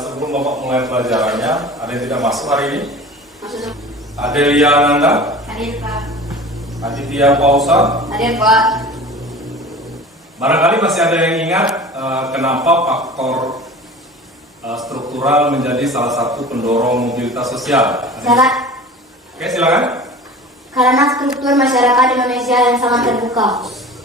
sebelum Bapak mulai pelajarannya, ada yang tidak masuk hari ini? Masuk. Adelia Nanda? Hadir, Pak. Aditya Pausa? Hadir, Pak. Barangkali masih ada yang ingat kenapa faktor struktural menjadi salah satu pendorong mobilitas sosial? Salah. Oke, silakan. Karena struktur masyarakat Indonesia yang sangat terbuka.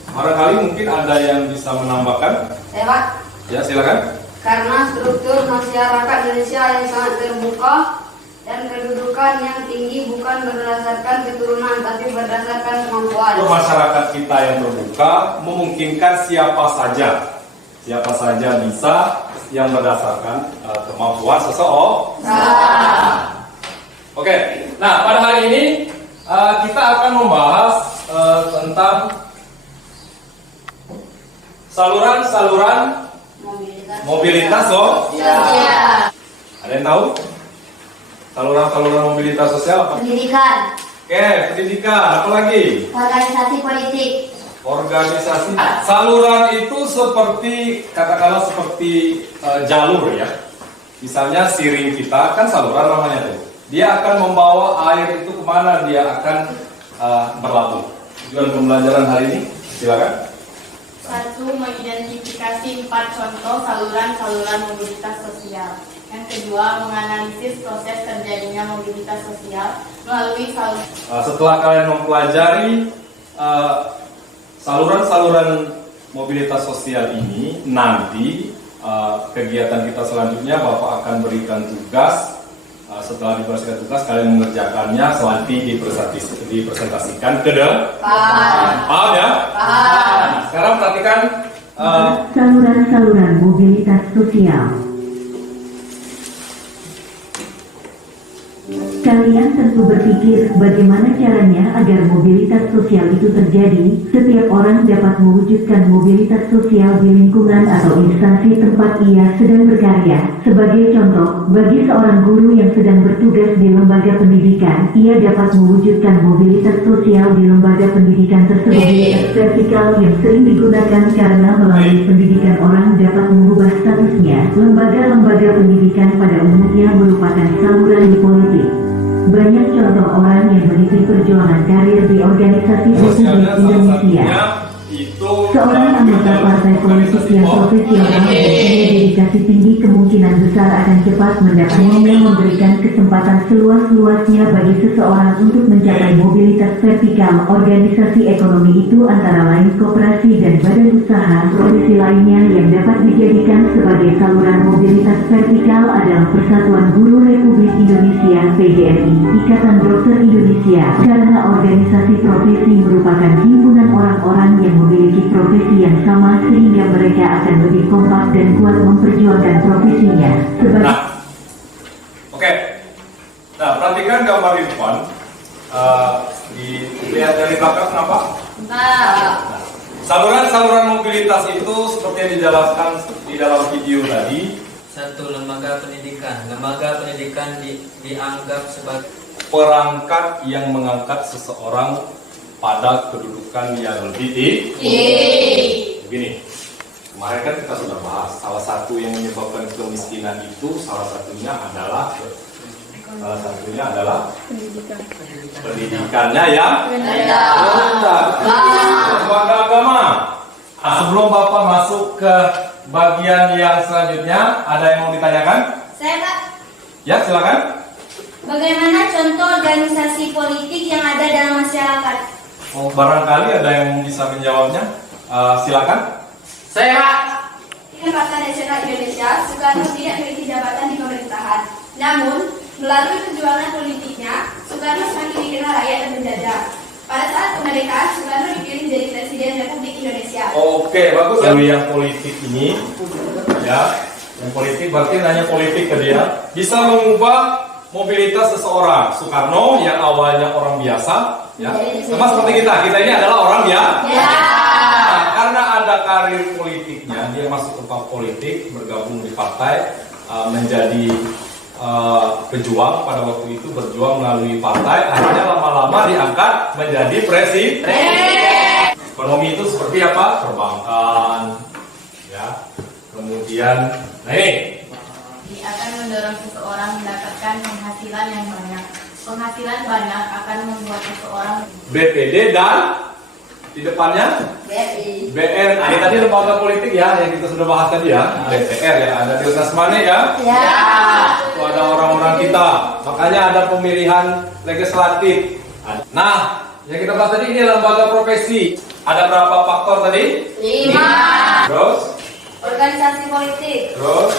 Barangkali mungkin ada yang bisa menambahkan. Saya, Pak. Ya, silakan. Karena struktur masyarakat Indonesia yang sangat terbuka dan kedudukan yang tinggi bukan berdasarkan keturunan tapi berdasarkan kemampuan. Masyarakat kita yang terbuka memungkinkan siapa saja bisa yang berdasarkan kemampuan seseorang. Oke, nah pada hari ini kita akan membahas tentang saluran mobilitas sosial. Ada yang tahu? Saluran mobilitas sosial apa? Pendidikan. Oke, pendidikan. Apa lagi? Organisasi politik. Organisasi. Saluran itu seperti, katakanlah seperti jalur ya. Misalnya siring kita kan saluran namanya tuh. Dia akan membawa air itu kemana dia akan berlabuh. Tujuan pembelajaran hari ini, silakan. 1. Mengidentifikasi 4 contoh saluran-saluran mobilitas sosial. Yang kedua, menganalisis proses terjadinya mobilitas sosial melalui saluran. Setelah kalian mempelajari saluran-saluran mobilitas sosial ini, nanti kegiatan kita selanjutnya Bapak akan berikan tugas. Setelah diberikan tugas, kalian mengerjakannya selanjutnya dipresentasikan ke depan. Paham ya? Paham. Sekarang perhatikan saluran-saluran mobilitas sosial. Kalian tentu berpikir bagaimana caranya agar mobilitas sosial itu terjadi. Setiap orang dapat mewujudkan mobilitas sosial di lingkungan atau instansi tempat ia sedang berkarya. Sebagai contoh, bagi seorang guru yang sedang bertugas di lembaga pendidikan, ia dapat mewujudkan mobilitas sosial di lembaga pendidikan tersebut. Mobilitas vertikal yang sering digunakan karena melalui pendidikan orang dapat mengubah statusnya. Lembaga-lembaga pendidikan pada umumnya merupakan saluran di politik. Banyak contoh orang yang meniti perjuangan karir di organisasi Republik Indonesia. Seorang anggota partai politik yang profesional dan punya dedikasi tinggi kemungkinan besar akan cepat mendapatkannya, memberikan kesempatan seluas-luasnya bagi seseorang untuk mencapai mobilitas vertikal. Organisasi ekonomi itu antara lain koperasi dan badan usaha. Profesi lainnya yang dapat dijadikan sebagai saluran mobilitas vertikal adalah Persatuan Guru Republik Indonesia (PGRI), Ikatan Dokter Indonesia, karena organisasi profesi merupakan himpunan orang-orang yang memiliki profesi yang sama sehingga mereka akan lebih kompak dan kuat memperjuangkan profesinya. Oke. Nah, perhatikan gambar di depan. Dilihat dari belakang kenapa? Nah, saluran-saluran mobilitas itu seperti yang dijelaskan di dalam video tadi. 1. Lembaga pendidikan. Lembaga pendidikan dianggap sebagai perangkat yang mengangkat seseorang pada kedudukan yang lebih tinggi. Begini, kemarin kan kita sudah bahas salah satu yang menyebabkan kemiskinan itu salah satunya adalah pendidikannya yang rendah. Lembaga agama. Sebelum Bapak masuk ke bagian yang selanjutnya, ada yang mau ditanyakan? Saya, Pak. Ya, silakan. Bagaimana contoh organisasi politik yang ada dalam masyarakat? Barangkali ada yang bisa menjawabnya. Silakan. Saya, Pak. Dengan Partai Nasional Indonesia, Soekarno tidak memiliki jabatan di pemerintahan. Namun, melalui perjuangan politiknya, Soekarno semakin dikenal rakyat dan penjajah. Pada saat kemerdekaan, Soekarno dipilih menjadi Presiden Republik Indonesia. Oke, bagus. Lalu yang politik ini, ya, yang politik berarti hanya politik ke dia bisa mengubah mobilitas seseorang. Soekarno yang awalnya orang biasa, ya, sama seperti kita ini adalah orang biasa. Nah, karena ada karir politiknya, dia masuk ke politik, bergabung di partai, menjadi pejuang pada waktu itu, berjuang melalui partai, akhirnya lama-lama diangkat menjadi presiden. Ekonomi itu seperti apa? Perbankan, ya. Kemudian, nah ini akan mendorong seseorang mendapatkan penghasilan yang banyak. Penghasilan banyak akan membuat seseorang BPD dan di depannya BRI. BR. Ini tadi lembaga politik ya yang kita sudah bahas tadi ya. DPR ya, ada di atas mana ya? Ya. Itu ada orang-orang kita. Makanya ada pemilihan legislatif. Nah, yang kita bahas tadi ini lembaga profesi. Ada berapa faktor tadi? 5. Terus, Organisasi politik, terus,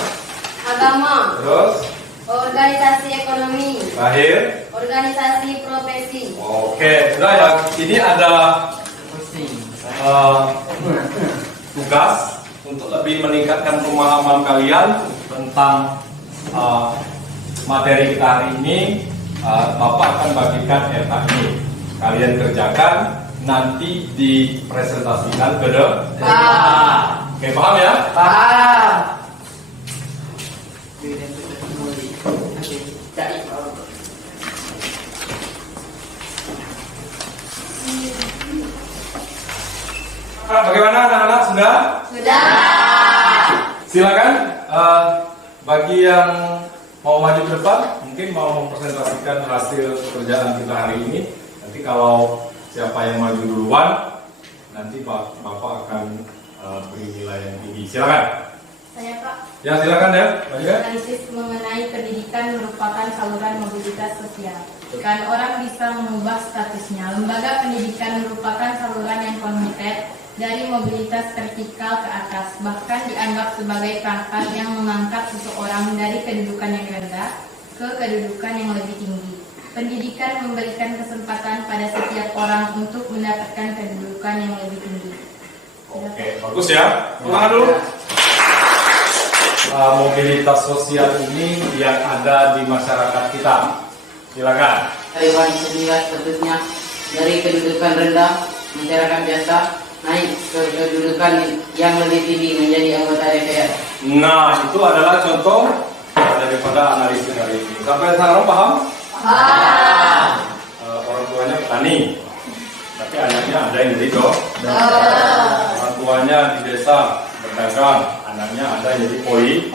agama, terus, organisasi ekonomi, terakhir. organisasi profesi. Oke, sudah ya. Ini ada tugas untuk lebih meningkatkan pemahaman kalian tentang materi kita hari ini. Bapak akan bagikan RK ini. Kalian kerjakan, nanti dipresentasikan ke depan. Oke, paham ya? Paham. Bagaimana anak-anak, sudah? Sudah. Silakan bagi yang mau maju ke depan, mungkin mau mempresentasikan hasil pekerjaan kita hari ini. Nanti kalau siapa yang maju duluan, nanti Bapak akan beri nilai yang tinggi. Silakan. Saya Pak. Ya, silakan ya. Maju ya. Analisis mengenai pendidikan merupakan saluran mobilitas sosial. Kan orang bisa mengubah statusnya. Lembaga pendidikan merupakan saluran yang konkret dari mobilitas vertikal ke atas, bahkan dianggap sebagai perangkat yang mengangkat seseorang dari kedudukan yang rendah ke kedudukan yang lebih tinggi. Pendidikan memberikan kesempatan pada setiap orang untuk mendapatkan kedudukan yang lebih tinggi. Oke, bagus ya. Ulangan dulu. Mobilitas sosial ini yang ada di masyarakat kita. Silakan. Taiwan sehingga statusnya dari kedudukan rendah masyarakat biasa naik ke kedudukan yang lebih tinggi menjadi anggota DPR. Nah, itu adalah contoh daripada analisis hari ini. Sampai sekarang paham? Paham. Orang tuanya petani, tapi anaknya ada yang jadi dokter. Orang tuanya di desa berdagang, anaknya ada yang jadi Polisi.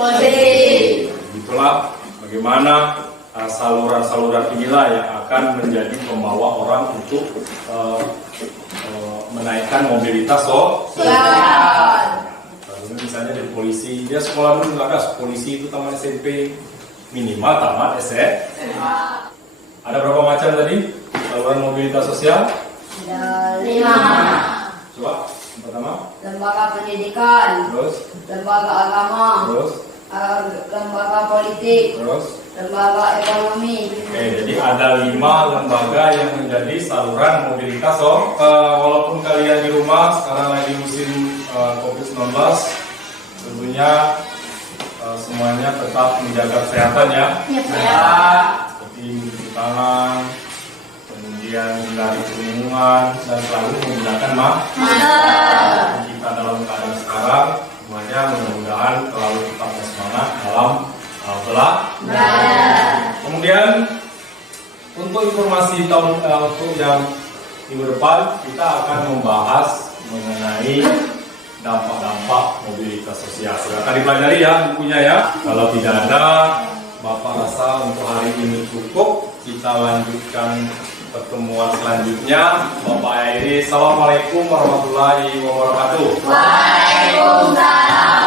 Itulah bagaimana saluran-saluran inilah yang akan menjadi pembawa orang untuk menaikkan mobilitas Sosial. Lalu misalnya dari polisi, dia sekolah dulu nggak ada, polisi itu tamat SMP minimal tamat SMA. Ada berapa macam tadi saluran mobilitas sosial? Ada 5. Coba yang pertama, Lembaga pendidikan, terus, lembaga agama, terus, lembaga politik, terus. lembaga ekonomi. Oke, jadi ada 5 lembaga yang menjadi saluran mobilitas. Walaupun kalian di rumah sekarang lagi musim COVID-19, tentunya semuanya tetap menjaga kesehatan ya. Seperti mencuci tangan, kemudian hindari kerumunan dan selalu menggunakan masker. Kita dalam keadaan sekarang, semuanya mudah-mudahan selalu tetap bersemangat dalam belajar. Kemudian untuk informasi untuk yang minggu depan kita akan membahas mengenai dampak-dampak mobilitas sosial. Silakan dipelajari ya bukunya ya. Kalau tidak ada, Bapak rasa untuk hari ini cukup. Kita lanjutkan pertemuan selanjutnya. Bapak Airi, assalamualaikum warahmatullahi wabarakatuh. Waalaikumsalam.